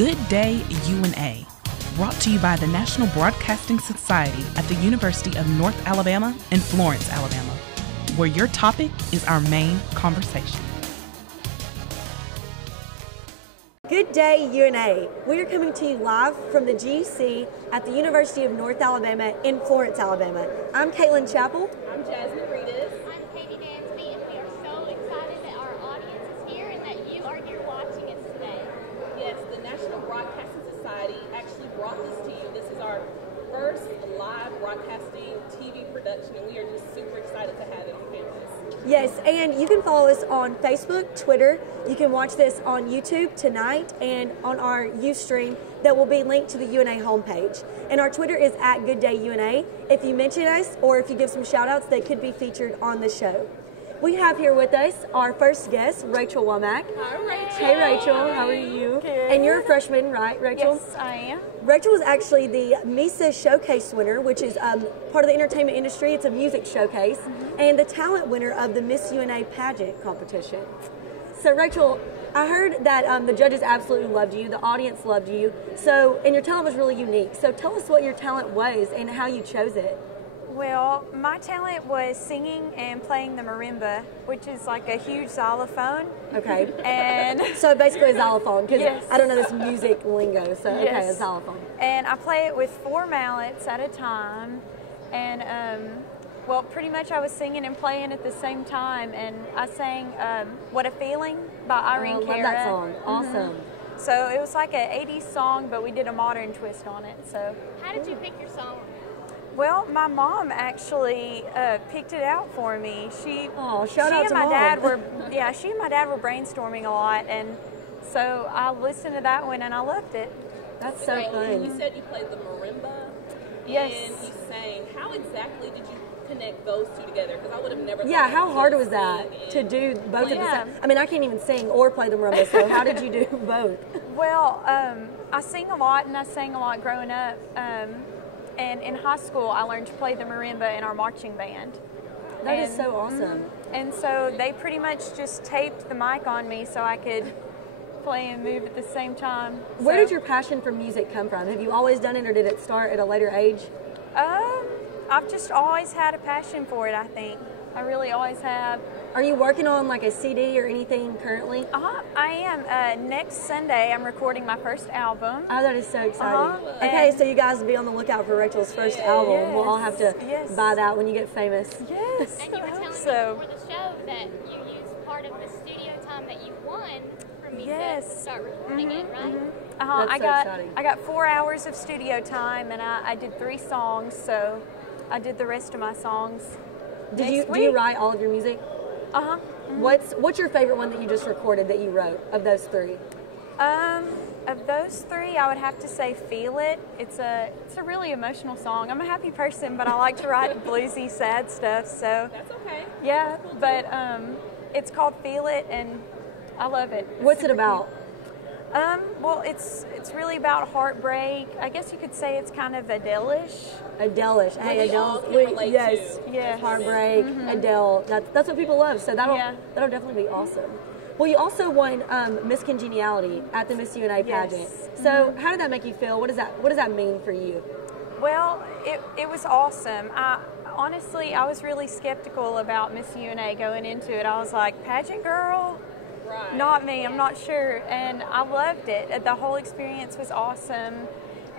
Good Day UNA, brought to you by the National Broadcasting Society at the University of North Alabama in Florence, Alabama, where your topic is our main conversation. Good Day UNA. We are coming to you live from the GUC at the University of North Alabama in Florence, Alabama. I'm Caitlin Chappell. I'm Jasmine Reedus. I'm Katie Dansby, and we are so excited that our audience is here and that you are here watching us today. Yes, the National Broadcasting Society actually brought this to you. This is our first live broadcasting TV production, and we are just super excited to have it on campus. Yes, and you can follow us on Facebook, Twitter. You can watch this on YouTube tonight and on our Ustream that will be linked to the UNA homepage. And our Twitter is at Good Day UNA. If you mention us or if you give some shout outs, they could be featured on the show. We have here with us our first guest, Rachel Womack. Hi, Rachel. Hey, Rachel. How are you? Good. And you're a freshman, right, Rachel? Yes, I am. Rachel was actually the MISA Showcase winner, which is part of the entertainment industry. It's a music showcase, and the talent winner of the Miss UNA pageant competition. So, Rachel, I heard that the judges absolutely loved you, the audience loved you, and your talent was really unique. So tell us what your talent was and how you chose it. Well, my talent was singing and playing the marimba, which is like a huge xylophone. Okay. And So basically a xylophone, because Yes. I don't know this music lingo, so okay, a Yes. xylophone. And I play it with 4 mallets at a time. And, well, pretty much I was singing and playing at the same time. And I sang What a Feeling by Irene I love Cara. that song. Awesome. So it was like an 80s song, but we did a modern twist on it. So, How did you pick your song? well, my mom actually picked it out for me. Oh, shout out and to my Mom. dad were she and my dad were brainstorming a lot, and so I listened to that one and I loved it. That's so You fun. said you played the marimba. Yes. And you sang. How exactly did you connect those two together? Because I would have never Yeah, thought how you hard could was that sing to and do both at the Yeah. same? I mean, I can't even sing or play the marimba, so how did you do both? Well, I sing a lot and I sang a lot growing up. And in high school, I learned to play the marimba in our marching band. That is And- so awesome. And so they pretty much just taped the mic on me so I could play and move at the same time. Where So, did your passion for music come from? Have you always done it, or did it start at a later age? I've just always had a passion for it, I think. I really always have. Are you working on like a CD or anything currently? I am. Next Sunday, I'm recording my first album. Oh, that is so exciting. Okay, And- so you guys be on the lookout for Rachel's first album. We'll all have to Yes. buy that when you get famous. Yes. And you were telling So- me before the show that you used part of the studio time that you won from me to Yes. start recording it, right? That's I so got exciting. I got 4 hours of studio time, and I did 3 songs. So I did the rest of my songs. Do next you week. write all of your music? What's your favorite one that you just recorded that you wrote of those 3? Of those 3, I would have to say "Feel It." It's a really emotional song. I'm a happy person, but I like to write bluesy, sad stuff. So That's okay. yeah, but it's called "Feel It," and I love it. It's What's it super about? cute. Well, it's really about heartbreak. I guess you could say it's kind of Adele-ish. Adele-ish. Hey, we all Adele. can relate Yes. to. Yes. Heartbreak, Adele. That's what people love. So that'll Yeah. definitely be awesome. Well, you also won Miss Congeniality at the Miss UNA pageant. Yes. So how did that make you feel? What does that mean for you? Well, it was awesome. Honestly, I was really skeptical about Miss UNA going into it. I was like, pageant girl? Right. Not me, I'm not sure. And I loved it. The whole experience was awesome.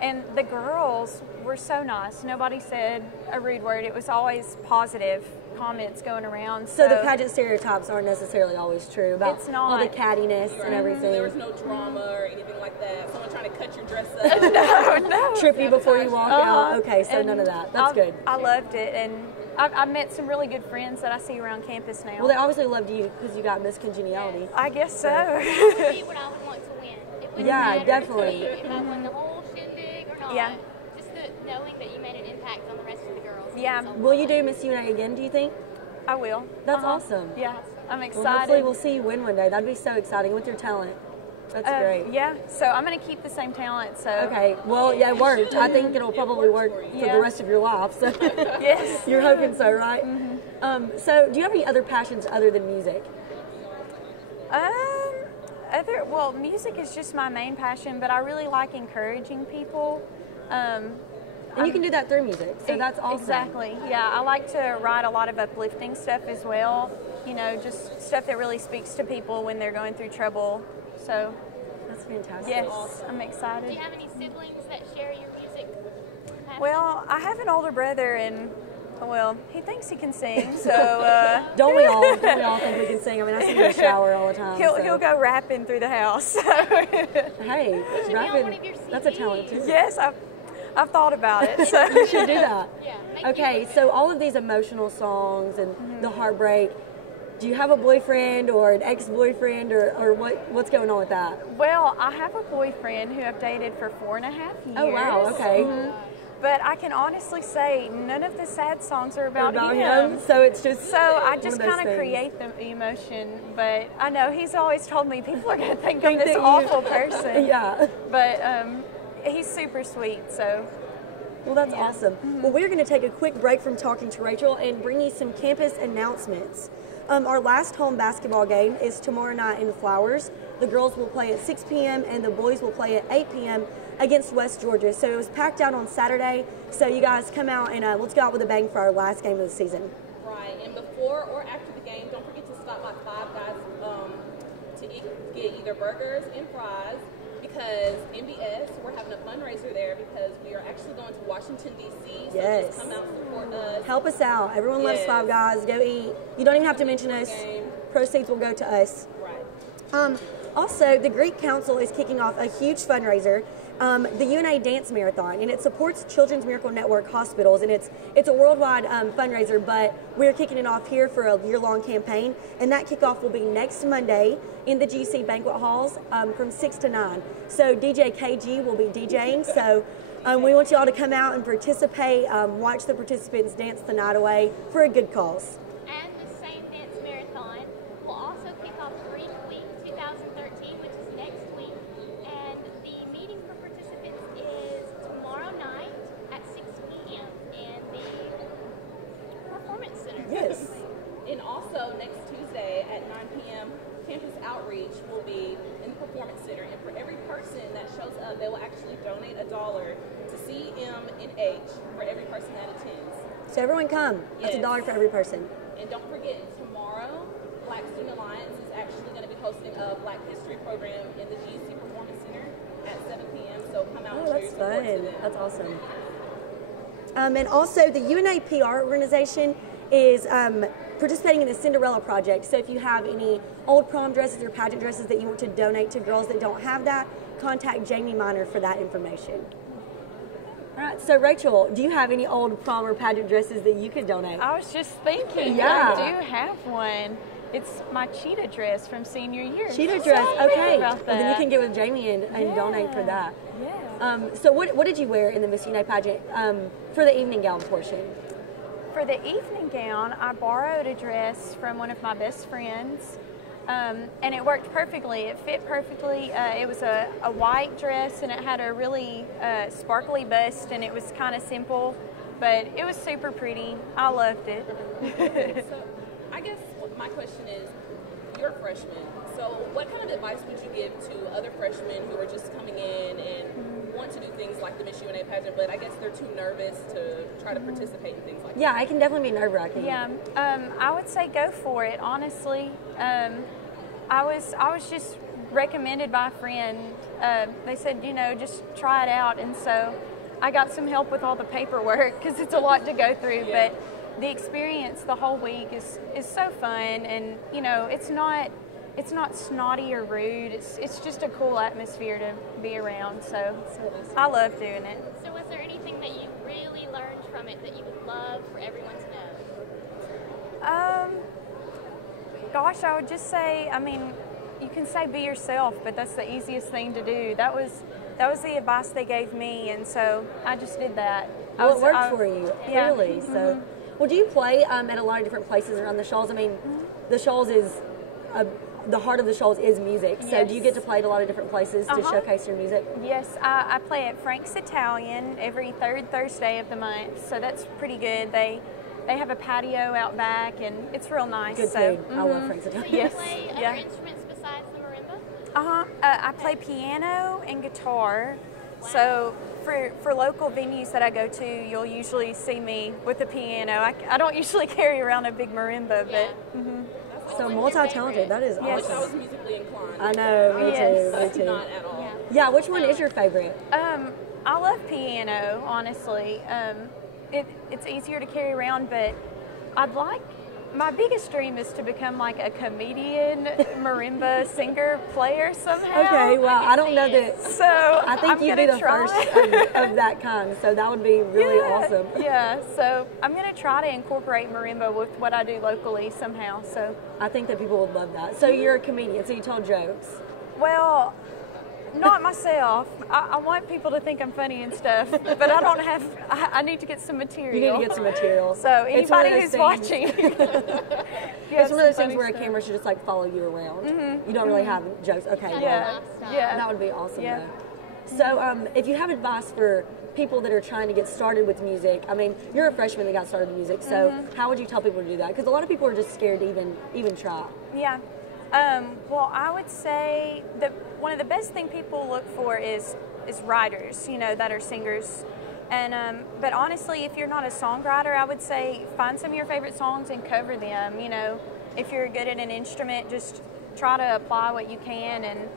And the girls were so nice. Nobody said a rude word. It was always positive comments going around. So the pageant stereotypes aren't necessarily always true about It's all the not. cattiness and everything. There was no drama or anything like that. Someone trying to cut your dress up. no. Trip you before you walk out. Okay, so And none of that. That's good. I loved it. And I've met some really good friends that I see around campus now. Well, they obviously loved you because you got Miss Congeniality. I guess so. That would be what I would want to win. It wouldn't Yeah, matter to definitely. me if I won the whole shindig or not. Yeah. Just knowing that you made an impact on the rest of the girls. Yeah. Will you do Miss UNA again, do you think? I will. That's awesome. Yeah, I'm Well, excited. hopefully we'll see you win one day. That'd be so exciting with your talent. That's great. Yeah, so I'm going to keep the same talent. So Okay, well, yeah, it worked. I think it'll probably work for Yeah. the rest of your life. So Yes. you're hoping so, right? So do you have any other passions other than music? Music is just my main passion, but I really like encouraging people. And you can do that through music, so that's awesome. Exactly. Yeah, I like to write a lot of uplifting stuff as well. You know, just stuff that really speaks to people when they're going through trouble. So that's fantastic. Yes, I'm excited. Do you have any siblings that share your music passion? Well, I have an older brother, and he thinks he can sing. So don't we all? Don't we all think we can sing? I mean, I sing in the shower all the time. He'll go rapping through the house. Hey, rapping. That's a talent too. Yes, I've thought about it. So. You should do that. Yeah. Okay, so all of these emotional songs and the heartbreak. Do you have a boyfriend or an ex-boyfriend or what's going on with that? Well, I have a boyfriend who I've dated for 4.5 years. Oh, wow, okay. But I can honestly say none of the sad songs are about him. So it's just So I just kind of create the emotion. But I know he's always told me people are going to think I'm this awful person. Yeah. But he's super sweet, so. Well, that's awesome. Well, we're going to take a quick break from talking to Rachel and bring you some campus announcements. Our last home basketball game is tomorrow night in Flowers. The girls will play at 6 p.m. and the boys will play at 8 p.m. against West Georgia. So it was packed out on Saturday. So you guys come out and let's go out with a bang for our last game of the season. Right, and before or after the game, don't forget to stop by Five Guys to get either burgers and fries, because MBS, we're having a fundraiser there because we are actually going to Washington, D.C. So just come out and support us. Help us out. Everyone loves Five Guys. Go eat. You don't even have to mention us. Proceeds will go to us. Right. Also, the Greek Council is kicking off a huge fundraiser, the UNA Dance Marathon, and it supports Children's Miracle Network hospitals, and it's a worldwide fundraiser, but we're kicking it off here for a year-long campaign, and that kickoff will be next Monday in the GC banquet halls from 6 to 9. So DJ KG will be DJing, so we want you all to come out and participate, watch the participants dance the night away for a good cause. And the same dance marathon will also kick off Greek Week 2013, which is next week. And the meeting for participants is tomorrow night at 6 p.m. in the Performance Center. Yes. And also next Tuesday at 9 p.m., Campus Outreach will be in the Performance Center. And for every person that shows up, they will actually donate $1 to CMNH for every person that attends. So everyone come. That's $1 for every person. And don't forget, tomorrow, Black Student Alliance is actually going to be hosting a Black History program in the GC Performance Center at 7 p.m. So come out and show your support to them. That's awesome. And also, the UNA PR organization is participating in the Cinderella Project. So if you have any old prom dresses or pageant dresses that you want to donate to girls that don't have that, contact Jamie Miner for that information. All right, so Rachel, do you have any old prom or pageant dresses that you could donate? I was just thinking, Yeah. I do have one. It's my cheetah dress from senior year. Cheetah dress, okay. About Well, then you that. can get with Jamie and donate for that. Yeah. So what did you wear in the Miss UNA pageant for the evening gown portion? For the evening gown, I borrowed a dress from one of my best friends, and it worked perfectly. It fit perfectly. It was a white dress, and it had a really sparkly bust, and it was kind of simple, but it was super pretty. I loved it. So I guess my question is, you're a freshman, so what kind of advice would you give to other freshmen who are just coming in and want to do things like the Miss UNA pageant, but I guess they're too nervous to try to participate in things like that? Yeah, it can definitely be nerve-wracking. Yeah, I would say go for it, honestly. I was just recommended by a friend. They said, just try it out, and so I got some help with all the paperwork because it's a lot to go through, but the experience the whole week is so fun, and it's not snotty or rude. It's just a cool atmosphere to be around, so I love doing it. So was there anything that you really learned from it that you would love for everyone to know? Gosh, I would just say, you can say be yourself, but that's the easiest thing to do. That was the advice they gave me, and so I just did that. Well, it worked for you, clearly. Yeah. So, well, do you play at a lot of different places around the Shoals? The Shoals is the heart of the Shoals is music. So, Yes. do you get to play at a lot of different places to showcase your music? Yes, I play at Frank's Italian every third Thursday of the month, so that's pretty good. They have a patio out back, and it's real nice. Good food. I love Frank's So Italian. you Yes. play other Yeah. instruments besides the marimba? I play piano and guitar. So for local venues that I go to, you'll usually see me with the piano. I don't usually carry around a big marimba, but So multi-talented. That is Yes. I was awesome. musically inclined. I know. Me Yes. too. Me Not too. at all. Yeah. Which one is your favorite? I love piano, honestly. It's easier to carry around, but my biggest dream is to become like a comedian, marimba singer, player somehow. Okay. Well, I don't know that. So I think I'm you'd be gonna the try. first of that kind. So that would be really awesome. Yeah, so I'm going to try to incorporate marimba with what I do locally somehow. So, I think that people would love that. So you're a comedian. So you tell jokes. well, not myself. I want people to think I'm funny and stuff, but I don't have. I need to get some material. You need to get some material. So It's one of anybody those who's things- watching, It's one of those things where a camera should just like follow you around. You don't really have jokes. Okay. Well, Yeah, that would be awesome. Yeah. Though. So, if you have advice for people that are trying to get started with music, I mean, you're a freshman that got started with music. So, how would you tell people to do that? Because a lot of people are just scared to even try. Yeah. Well, I would say that one of the best thing people look for is writers, that are singers. And but honestly, if you're not a songwriter, I would say find some of your favorite songs and cover them. If you're good at an instrument, just try to apply what you can, and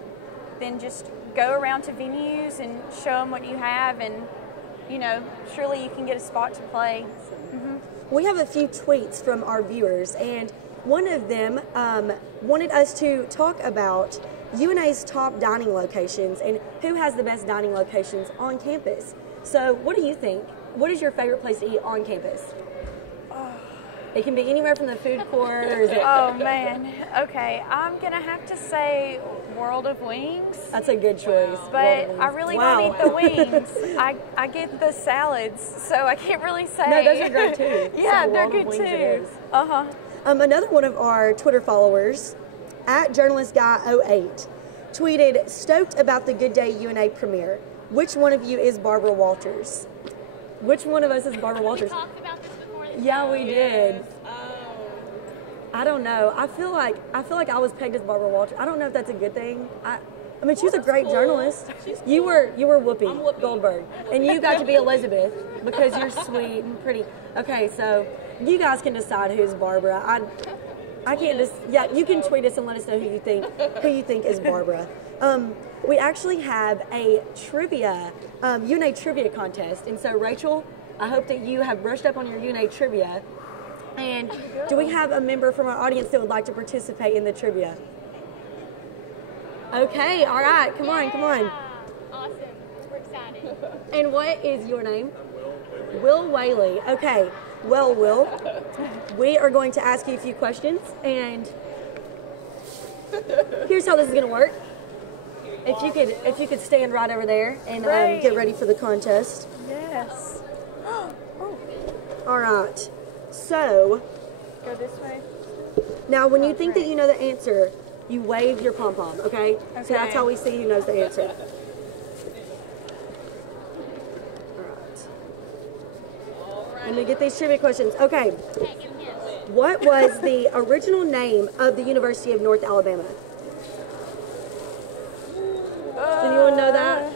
then just go around to venues and show them what you have, and surely you can get a spot to play. We have a few tweets from our viewers, and one of them wanted us to talk about UNA's top dining locations and who has the best dining locations on campus. So, what do you think? What is your favorite place to eat on campus? It can be anywhere from the food court, or is it? Oh man. Okay, I'm gonna have to say World of Wings. That's a good choice. But I really don't eat the wings. I get the salads, so I can't really say. No, those are great too. Yeah, So they're World of good Wings it too. is. Another one of our Twitter followers, @JournalistGuy08, tweeted, "Stoked about the Good Day UNA premiere. Which one of you is Barbara Walters?" Which one of us is Barbara We Walters? talked about this before. Yeah, we did. I don't know. I feel like I was pegged as Barbara Walters. I don't know if that's a good thing. I mean, she's a great journalist. You were Whoopi, I'm Whoopi Goldberg, and you got to be Elizabeth because you're sweet and pretty. Okay, so you guys can decide who's Barbara. I can't just. Yeah, you can tweet us and let us know who you think is Barbara. We actually have a trivia, UNA trivia contest, and so Rachel, I hope that you have brushed up on your UNA trivia. And do we have a member from our audience that would like to participate in the trivia? Okay, all right, come on. Awesome. We're excited. And what is your name? Will Whaley. Okay, well, Will, we are going to ask you a few questions, and here's how this is going to work. If you could stand right over there and get ready for the contest. Yes. All right. So, Go this way. now when you think that you know the answer, you wave your pom-pom, okay? So that's how we see who knows the answer. All right. Let me get these trivia questions. Okay. Okay, give me hints. What was the original name of the University of North Alabama? Does anyone know that?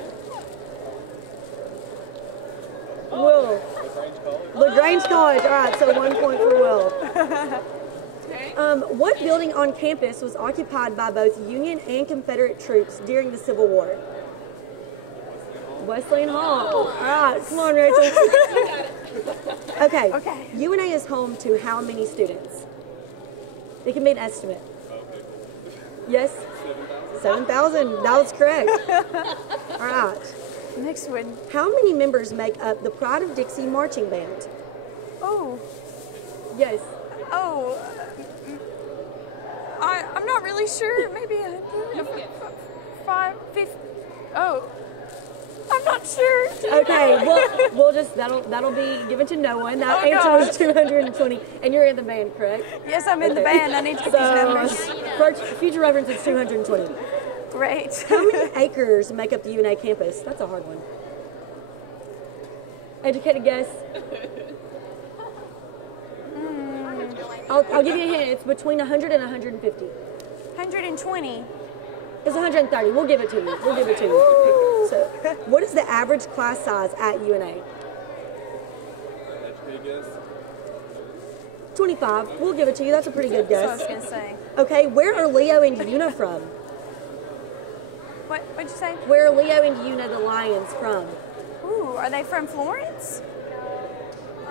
Will. LaGrange College. All right, so 1 point for Will. What building on campus was occupied by both Union and Confederate troops during the Civil War? Wesleyan Hall. All right, come on, Rachel. Okay. UNA is home to how many students? It can be an estimate. Yes? 7,000. That was correct. All right. Next one. How many members make up the Pride of Dixie marching band? Oh. Yes. Oh. I'm not really sure. Maybe five, 50. Oh. I'm not sure. Okay, we'll just that'll be given to no one. That answer was 220, and you're in the band, correct? Yes, I'm in the band. I need to get these numbers. For future reference, it's 220. Great. How many acres make up the UNA campus? That's a hard one. Educated guess. I'll give you a hint. It's between 100 and 150. 120. It's 130. We'll give it to you. We'll give it to you. So, what is the average class size at UNA? 25. We'll give it to you. That's a pretty good That's what I guess. was going to say. Okay, where are Leo and Una from? What'd you say? Where are Leo and Una the Lions from? Ooh, are they from Florence?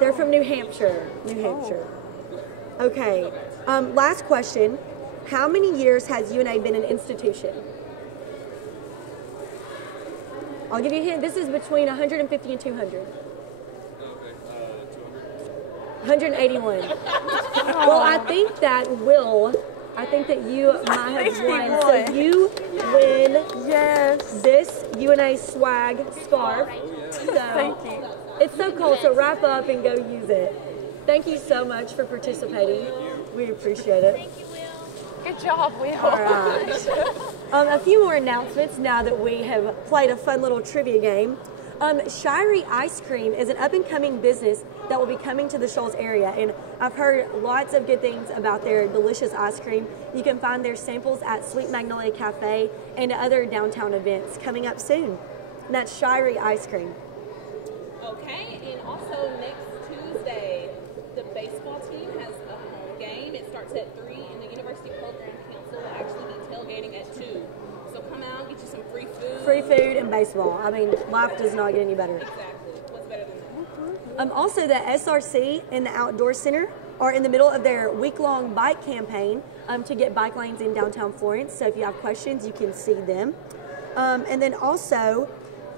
They're from New Hampshire. New Hampshire. Okay. Last question. How many years has UNA been an institution? I'll give you a hint. This is between 150 and 200. 181. Well, I think that you might have won. So you win this UNA swag scarf. So Thank you. it's so cold, so wrap up and go use it. Thank you so much for participating. We appreciate it. Thank you, Will. Good job, Will. All right. A few more announcements now that we have played a fun little trivia game. Shirey Ice Cream is an up-and-coming business that will be coming to the Shoals area, and I've heard lots of good things about their delicious ice cream. You can find their samples at Sweet Magnolia Cafe and other downtown events coming up soon. And that's Shirey Ice Cream. Okay, and also next Tuesday, the baseball team has a home game. It starts at 3, and the University Program Council will actually be tailgating at 2. So come out, get you some free food. Free food and baseball. I mean, life does not get any better. Exactly. What's better than that? Also, the SRC and the Outdoor Center are in the middle of their week-long bike campaign to get bike lanes in downtown Florence. So if you have questions, you can see them. And then also,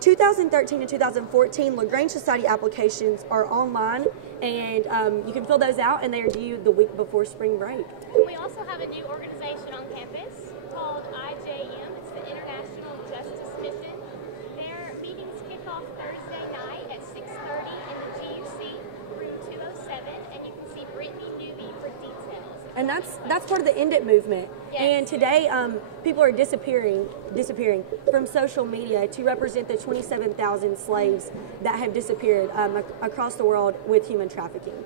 2013 and 2014 LaGrange Society applications are online, and you can fill those out, and they are due the week before spring break. We also have a new organization on campus called IJM. It's the International Justice Mission. Their meetings kick off Thursday night at 6:30 in the GUC, room 207, and you can see Brittany Newby for details. And that's part of the End It movement. Yes. And today, people are disappearing from social media to represent the 27,000 slaves that have disappeared across the world with human trafficking.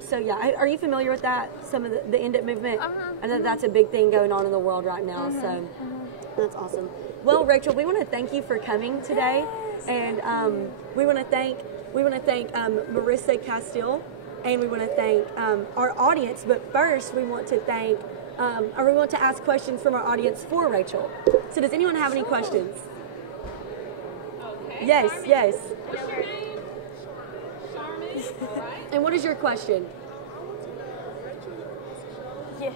So yeah, are you familiar with that? Some of the End It movement? I know that's a big thing going on in the world right now. So that's awesome. Well, Rachel, we want to thank you for coming today, and we want to thank Marissa Castile. And we want to thank our audience, but first we want to thank, or we want to ask questions from our audience for Rachel. So does anyone have any questions? Okay. Yes, Charmin. yes. What's your name? Charmin. All right. And what is your question? Yes.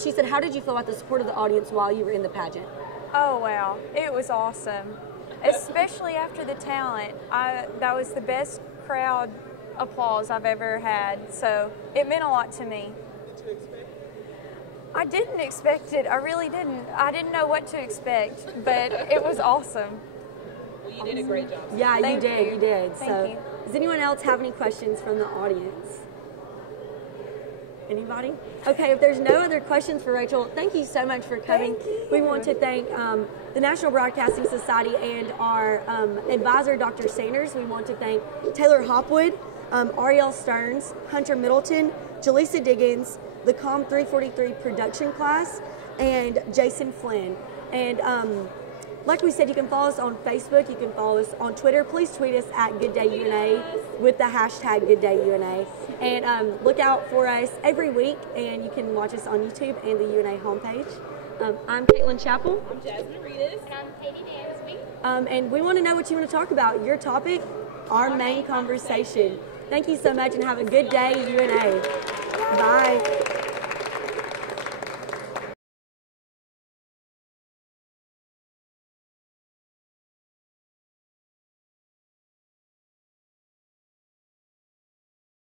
She said, how did you feel about the support of the audience while you were in the pageant? Oh, wow. It was awesome. Especially after the talent. That was the best crowd applause I've ever had. So it meant a lot to me. Did you expect it? I didn't expect it. I really didn't. I didn't know what to expect, but it was awesome. Well, you did a great job. Yeah, you Thank did. you. You did. Thank So you. does anyone else have any questions from the audience? Anybody? Okay, if there's no other questions for Rachel, thank you so much for coming. Thank you. We want to thank the National Broadcasting Society and our advisor, Dr. Sanders. We want to thank Taylor Hopwood, Ariel Stearns, Hunter Middleton, Jaleesa Diggins, the COM 343 production class, and Jason Flynn. And like we said, you can follow us on Facebook. You can follow us on Twitter. Please tweet us at GoodDayUNA with the hashtag GoodDayUNA. And look out for us every week, and you can watch us on YouTube and the UNA homepage. I'm Caitlin Chappell. I'm Jasmine Reedus. And I'm Katie Dansby. And we want to know what you want to talk about. Your topic, our main conversation. Thank you so much, and have a good day, UNA. Bye.